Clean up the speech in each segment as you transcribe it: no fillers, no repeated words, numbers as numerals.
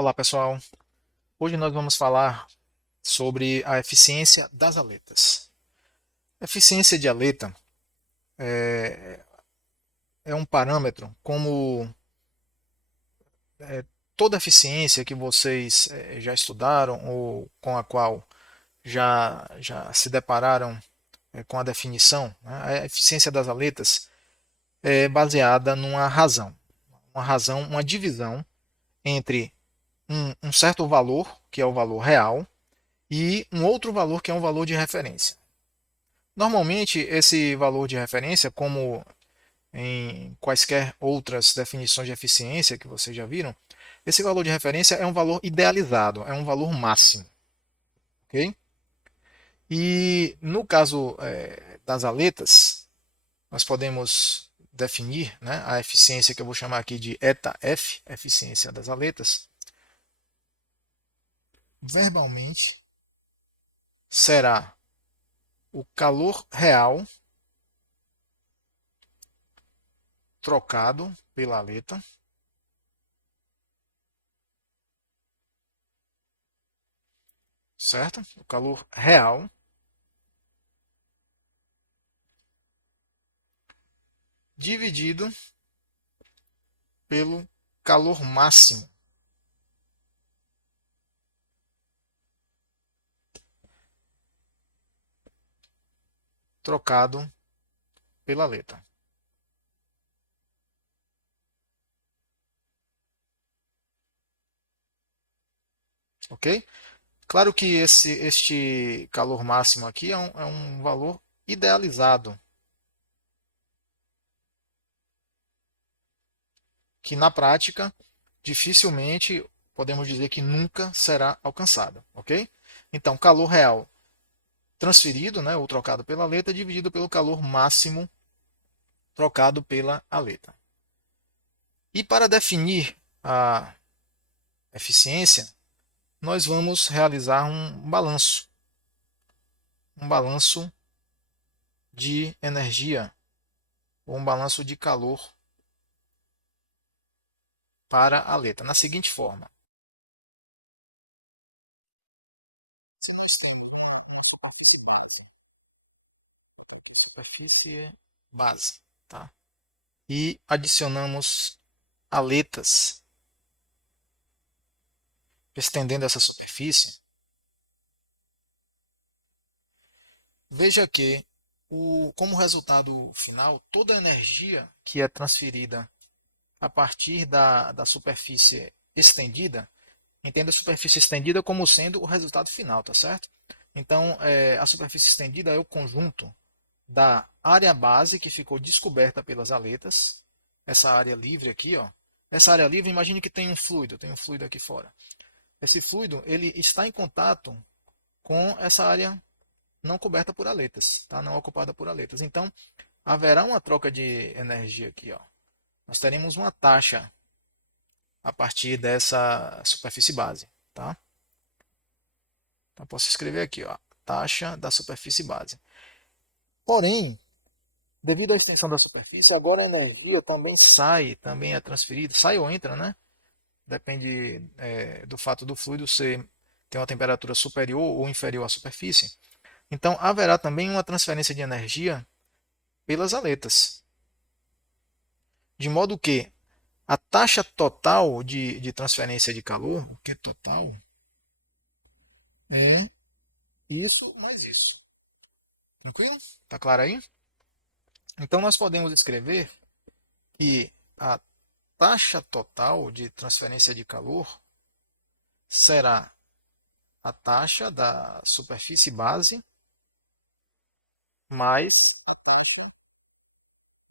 Olá, pessoal. Hoje nós vamos falar sobre a eficiência das aletas. A eficiência de aleta é um parâmetro como toda eficiência que vocês já estudaram ou com a qual já se depararam com a definição. Né? A eficiência das aletas é baseada uma razão, uma divisão entre um certo valor, que é o valor real, e um outro valor, que é um valor de referência. Normalmente, esse valor de referência, como em quaisquer outras definições de eficiência que vocês já viram, esse valor de referência é um valor idealizado, é um valor máximo. Ok? E no caso das aletas, nós podemos definir, né, a eficiência que eu vou chamar aqui de eta F, eficiência das aletas, verbalmente será o calor real trocado pela aleta, certo? O calor real dividido pelo calor máximo trocado pela letra. Ok? Claro que este calor máximo aqui é um valor idealizado, que na prática dificilmente podemos dizer que nunca será alcançado. Ok? Então, calor real transferido, né, ou trocado pela letra, dividido pelo calor máximo trocado pela aleta. E para definir a eficiência, nós vamos realizar um balanço de energia ou um balanço de calor para a letra, na seguinte forma: superfície base, tá? E adicionamos aletas estendendo essa superfície. Veja que como resultado final, toda a energia que é transferida a partir da superfície estendida, entenda a superfície estendida como sendo o resultado final, tá certo? Então, a superfície estendida é o conjunto da área base que ficou descoberta pelas aletas, essa área livre aqui, ó. Essa área livre, imagine que tem um fluido aqui fora. Esse fluido, ele está em contato com essa área não coberta por aletas, tá? Não ocupada por aletas. Então, haverá uma troca de energia aqui, ó. Nós teremos uma taxa a partir dessa superfície base, tá? Então, posso escrever aqui, ó, taxa da superfície base. Porém, devido à extensão da superfície, agora a energia também sai, também é transferida, sai ou entra, né? Depende do fato do fluido ser ter uma temperatura superior ou inferior à superfície. Então, haverá também uma transferência de energia pelas aletas, de modo que a taxa total de transferência de calor, o que é total, é isso mais isso. Tranquilo? Tá claro aí? Então, nós podemos escrever que a taxa total de transferência de calor será a taxa da superfície base mais a taxa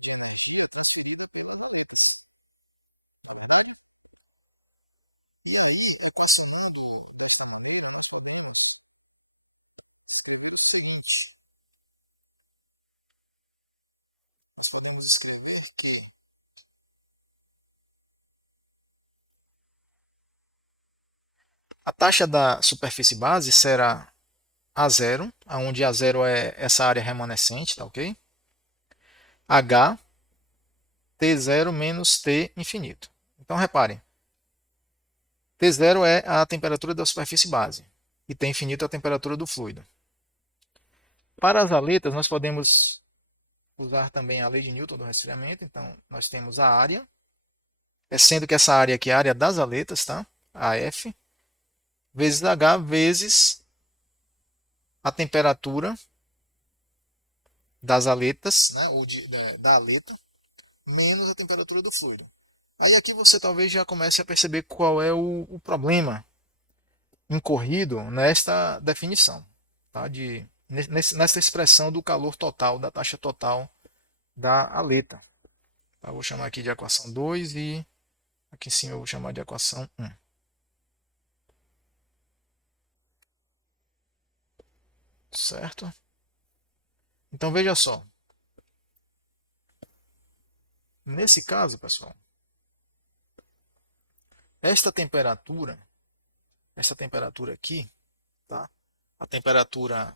de energia transferida pelas aletas. Tá verdade? E aí, equacionando dessa maneira, nós podemos escrever o seguinte: nós podemos escrever que a taxa da superfície base será A0, onde A0 é essa área remanescente, tá ok? H T0 menos T infinito. Então, reparem, T0 é a temperatura da superfície base e T infinito é a temperatura do fluido. Para as aletas, nós podemos usar também a lei de Newton do resfriamento. Então, nós temos a área, sendo que essa área aqui é a área das aletas, tá? AF, vezes H, vezes a temperatura das aletas, né? Ou da aleta, menos a temperatura do fluido. Aí aqui você talvez já comece a perceber qual é o problema incorrido nesta definição, tá? Nessa expressão do calor total, da taxa total da aleta. Eu vou chamar aqui de equação 2 e aqui em cima eu vou chamar de equação 1. Certo? Então veja só. Nesse caso, pessoal, esta temperatura aqui, tá? A temperatura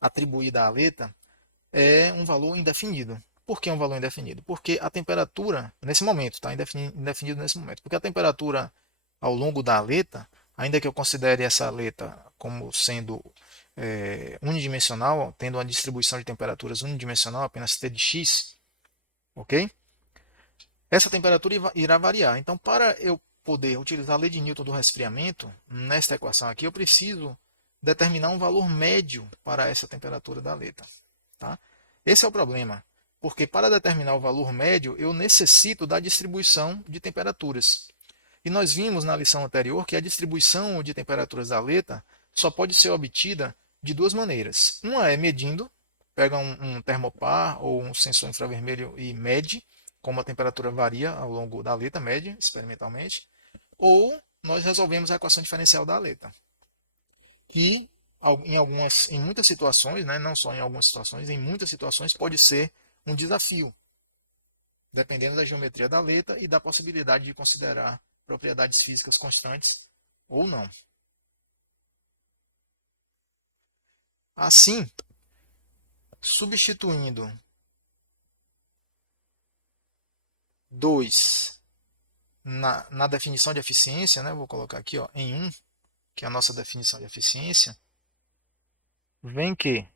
atribuída à aleta é um valor indefinido. Por que um valor indefinido? Porque a temperatura, nesse momento, tá? Indefinido nesse momento. Porque a temperatura ao longo da aleta, ainda que eu considere essa aleta como sendo unidimensional, tendo uma distribuição de temperaturas unidimensional, apenas T de x, ok? Essa temperatura irá variar. Então, para eu poder utilizar a lei de Newton do resfriamento, nesta equação aqui, eu preciso determinar um valor médio para essa temperatura da aleta. Tá? Esse é o problema, porque para determinar o valor médio, eu necessito da distribuição de temperaturas. E nós vimos na lição anterior que a distribuição de temperaturas da aleta só pode ser obtida de duas maneiras. Uma é medindo, pega um termopar ou um sensor infravermelho e mede como a temperatura varia ao longo da aleta, mede experimentalmente, ou nós resolvemos a equação diferencial da aleta. E em muitas situações, né, não só em algumas situações, em muitas situações pode ser um desafio, dependendo da geometria da aleta e da possibilidade de considerar propriedades físicas constantes ou não. Assim, substituindo 2 na definição de eficiência, né, vou colocar aqui ó, em 1, que é a nossa definição de eficiência, vem que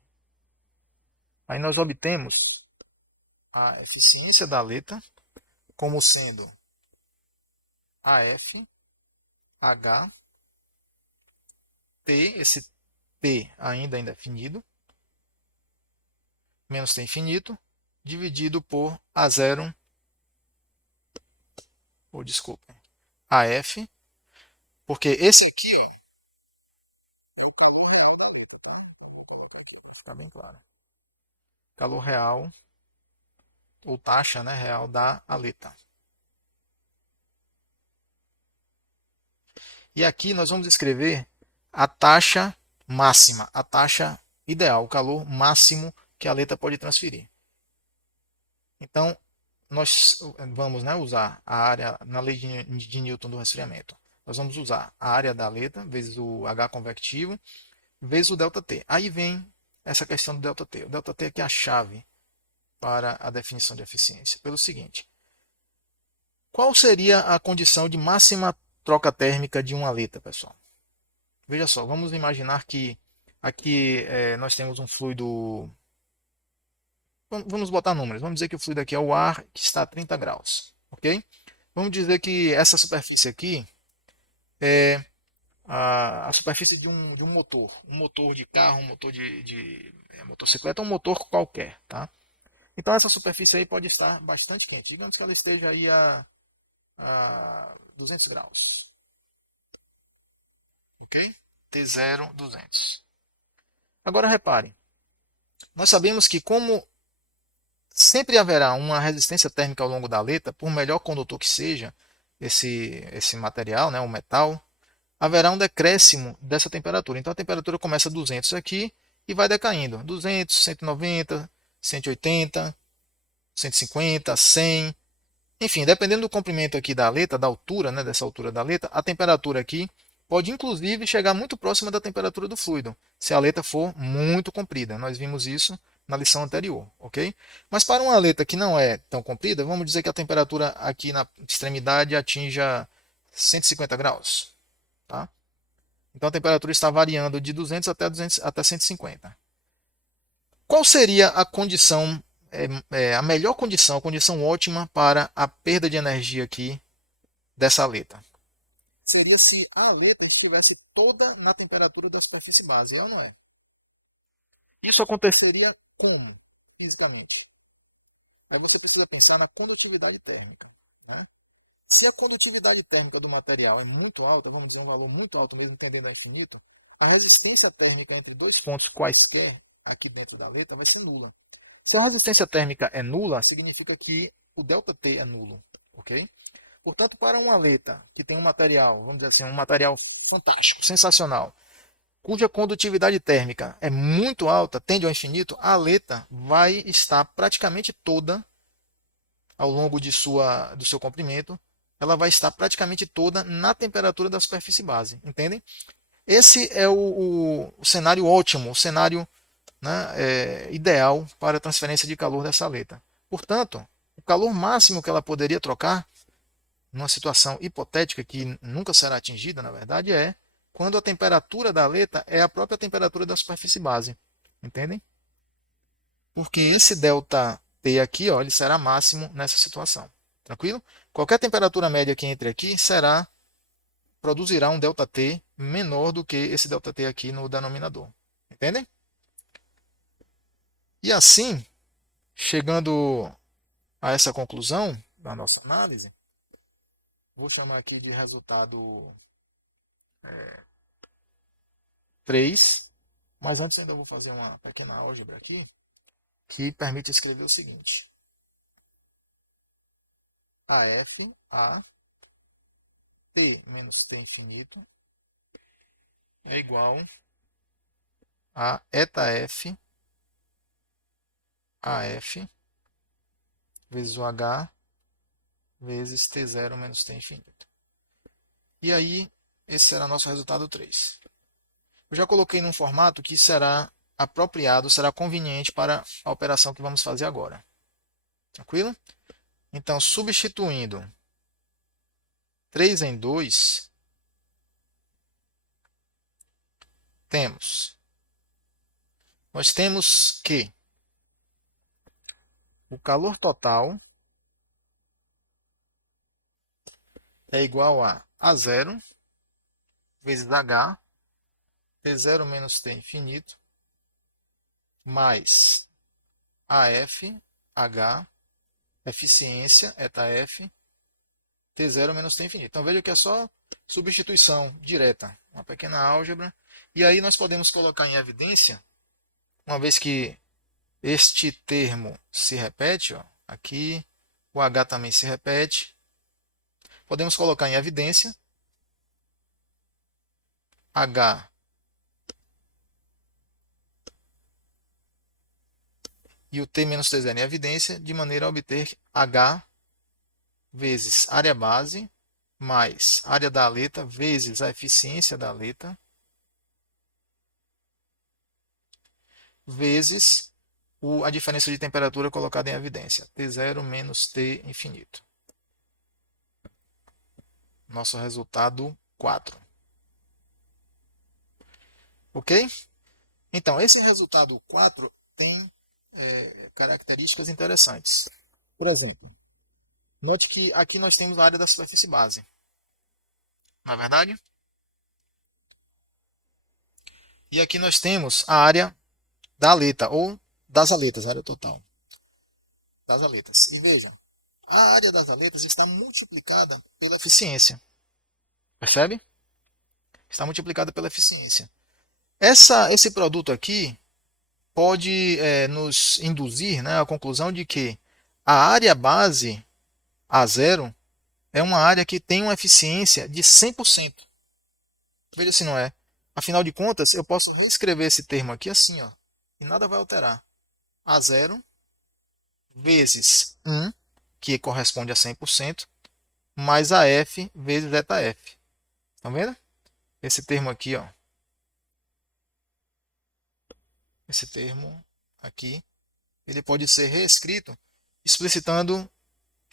aí nós obtemos a eficiência da aleta como sendo AF, H, T, esse T ainda é indefinido, menos T infinito, dividido por A0, ou desculpa, AF, porque esse aqui ó, é o calor real da aleta, fica bem claro. Calor real, ou taxa, né, real da aleta. E aqui nós vamos escrever a taxa máxima, a taxa ideal, o calor máximo que a aleta pode transferir. Então, nós vamos, né, usar a área na lei de Newton do resfriamento. Nós vamos usar a área da aleta vezes o H convectivo vezes o ΔT. Aí vem essa questão do ΔT. O ΔT aqui é a chave para a definição de eficiência. Pelo seguinte, qual seria a condição de máxima troca térmica de uma aleta, pessoal? Veja só, vamos imaginar que aqui nós temos um fluido. Vamos botar números. Vamos dizer que o fluido aqui é o ar que está a 30 graus. Ok? Vamos dizer que essa superfície aqui é a superfície de um motor. Um motor de carro, um motor de motocicleta, um motor qualquer. Tá? Então essa superfície aí pode estar bastante quente. Digamos que ela esteja aí a 200 graus. Ok? T0, 200. Agora repare, nós sabemos que como sempre haverá uma resistência térmica ao longo da aleta, por melhor condutor que seja esse material, né, o metal, haverá um decréscimo dessa temperatura. Então a temperatura começa a 200 aqui e vai decaindo. 200, 190, 180, 150, 100. Enfim, dependendo do comprimento aqui da aleta, da altura, né, dessa altura da aleta, a temperatura aqui pode inclusive chegar muito próxima da temperatura do fluido, se a aleta for muito comprida. Nós vimos isso na lição anterior, ok? Mas para uma aleta que não é tão comprida, vamos dizer que a temperatura aqui na extremidade atinja 150 graus. Tá? Então a temperatura está variando de 200 até 150. Qual seria a condição, a melhor condição, a condição ótima para a perda de energia aqui dessa aleta? Seria se a aleta estivesse toda na temperatura da superfície base, é ou não é? Isso aconteceria como, fisicamente? Aí você precisa pensar na condutividade térmica. Né? Se a condutividade térmica do material é muito alta, vamos dizer um valor muito alto mesmo, tendendo a infinito, a resistência térmica entre dois pontos quaisquer aqui dentro da letra vai ser nula. Se a resistência térmica é nula, significa que o ΔT é nulo. Ok? Portanto, para uma aleta que tem um material, vamos dizer assim, um material fantástico, sensacional, cuja condutividade térmica é muito alta, tende ao infinito, a aleta vai estar praticamente toda, ao longo do seu comprimento, ela vai estar praticamente toda na temperatura da superfície base. Entendem? Esse é o cenário ótimo, o cenário, né, ideal para a transferência de calor dessa aleta. Portanto, o calor máximo que ela poderia trocar, numa situação hipotética que nunca será atingida, na verdade, é quando a temperatura da aleta é a própria temperatura da superfície base. Entendem? Porque esse ΔT aqui, ó, ele será máximo nessa situação. Tranquilo? Qualquer temperatura média que entre aqui produzirá um ΔT menor do que esse ΔT aqui no denominador. Entendem? E assim, chegando a essa conclusão da nossa análise, vou chamar aqui de resultado 3, mas antes ainda vou fazer uma pequena álgebra aqui, que permite escrever o seguinte: AF, A, T menos T infinito, é igual a eta F, AF, vezes o H, vezes T0 menos T infinito. E aí, esse será nosso resultado 3. Eu já coloquei num formato que será apropriado, será conveniente para a operação que vamos fazer agora. Tranquilo? Então, substituindo 3 em 2, nós temos que o calor total é igual a A0 vezes H, T0 menos T infinito, mais AF, H, eficiência, eta F, T0 menos T infinito. Então veja que é só substituição direta, uma pequena álgebra. E aí nós podemos colocar em evidência, uma vez que este termo se repete, ó, aqui o H também se repete, podemos colocar em evidência H e o T menos T0 em evidência, de maneira a obter H vezes área base mais área da aleta vezes a eficiência da aleta vezes a diferença de temperatura colocada em evidência, T0 menos T infinito. Nosso resultado 4. Ok? Então, esse resultado 4 tem características interessantes. Por exemplo, note que aqui nós temos a área da superfície base. Não é verdade? E aqui nós temos a área da aleta, ou das aletas, a área total das aletas. E veja, a área das aletas está multiplicada pela eficiência. Percebe? Está multiplicada pela eficiência. Esse produto aqui pode nos induzir, né, à conclusão de que a área base A0 é uma área que tem uma eficiência de 100%. Veja se não é. Afinal de contas, eu posso reescrever esse termo aqui assim, ó, e nada vai alterar. A0 vezes 1, que corresponde a 100%, mais AF vezes ΔF. Estão vendo? Esse termo aqui, ó. Esse termo aqui, ele pode ser reescrito explicitando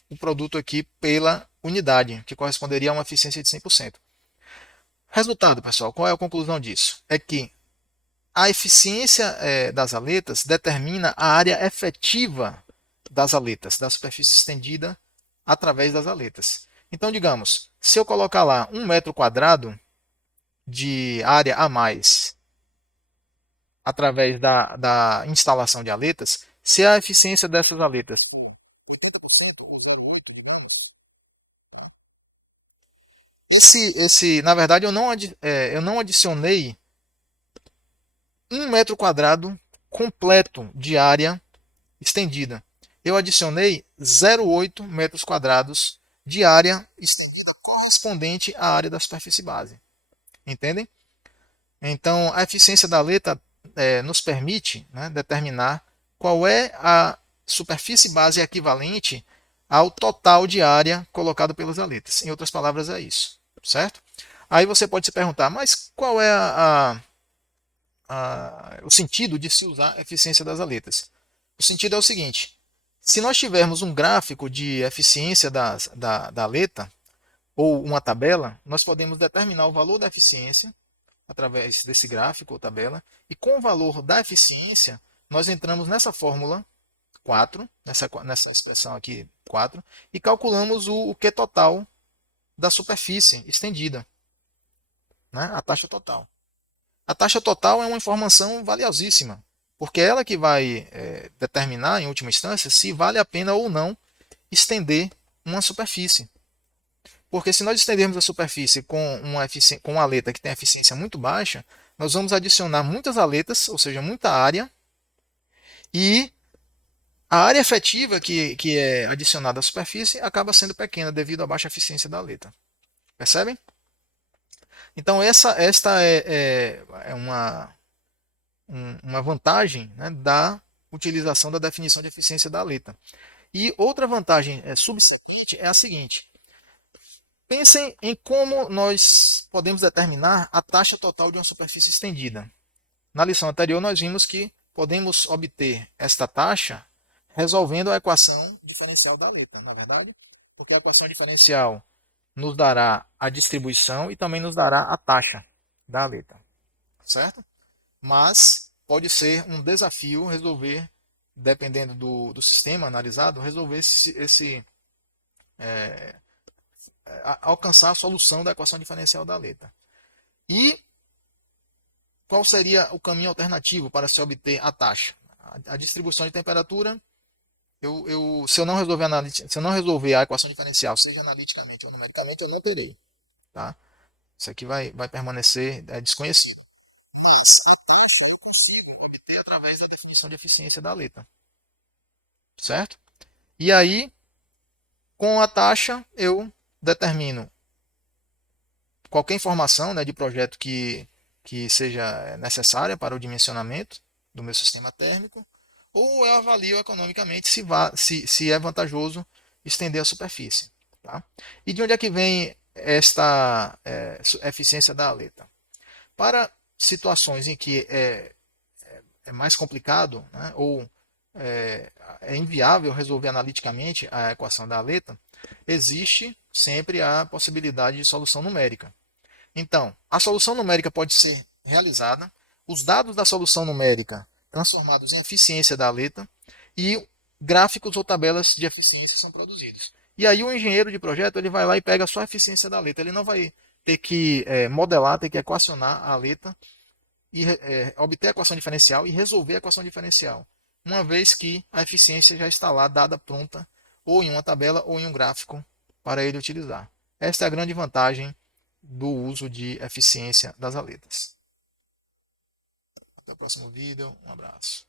o produto aqui pela unidade, que corresponderia a uma eficiência de 100%. Resultado, pessoal, qual é a conclusão disso? É que a eficiência das aletas determina a área efetiva das aletas, da superfície estendida através das aletas. Então, digamos, se eu colocar lá 1 metro quadrado de área a mais através da instalação de aletas, se a eficiência dessas aletas for 80% ou 0,8, digamos, na verdade, eu não adicionei 1 metro quadrado completo de área estendida. Eu adicionei 0,8 metros quadrados de área estendida correspondente à área da superfície base. Entendem? Então, a eficiência da aleta nos permite, né, determinar qual é a superfície base equivalente ao total de área colocado pelas aletas. Em outras palavras, é isso. Certo? Aí você pode se perguntar, mas qual é o sentido de se usar a eficiência das aletas? O sentido é o seguinte: se nós tivermos um gráfico de eficiência da aleta, ou uma tabela, nós podemos determinar o valor da eficiência através desse gráfico ou tabela, e com o valor da eficiência, nós entramos nessa fórmula 4, nessa expressão aqui 4, e calculamos o Q total da superfície estendida, né? A taxa total. A taxa total é uma informação valiosíssima, porque é ela que vai determinar, em última instância, se vale a pena ou não estender uma superfície. Porque se nós estendermos a superfície com uma aleta que tem eficiência muito baixa, nós vamos adicionar muitas aletas, ou seja, muita área, e a área efetiva que é adicionada à superfície acaba sendo pequena devido à baixa eficiência da aleta. Percebem? Então, esta é uma vantagem, né, da utilização da definição de eficiência da aleta. E outra vantagem subsequente é a seguinte: pensem em como nós podemos determinar a taxa total de uma superfície estendida. Na lição anterior, nós vimos que podemos obter esta taxa resolvendo a equação diferencial da aleta, na verdade, porque a equação diferencial nos dará a distribuição e também nos dará a taxa da aleta, certo? Mas pode ser um desafio resolver, dependendo do sistema analisado, resolver alcançar a solução da equação diferencial da aleta. E qual seria o caminho alternativo para se obter a taxa? A distribuição de temperatura, se eu não resolver a equação diferencial, seja analiticamente ou numericamente, eu não terei. Tá? Isso aqui vai permanecer desconhecido. Mas a taxa é possível obter através da definição de eficiência da aleta. Certo? E aí, com a taxa, eu determino qualquer informação, né, de projeto que seja necessária para o dimensionamento do meu sistema térmico, ou eu avalio economicamente se é vantajoso estender a superfície. Tá? E de onde é que vem esta eficiência da aleta? Para situações em que é mais complicado, né, ou é inviável resolver analiticamente a equação da aleta, existe sempre a possibilidade de solução numérica. Então, a solução numérica pode ser realizada, os dados da solução numérica transformados em eficiência da aleta e gráficos ou tabelas de eficiência são produzidos. E aí o engenheiro de projeto ele vai lá e pega só a eficiência da aleta. Ele não vai ter que modelar, ter que equacionar a aleta e obter a equação diferencial e resolver a equação diferencial, uma vez que a eficiência já está lá dada pronta, ou em uma tabela ou em um gráfico para ele utilizar. Esta é a grande vantagem do uso de eficiência das aletas. Até o próximo vídeo. Um abraço.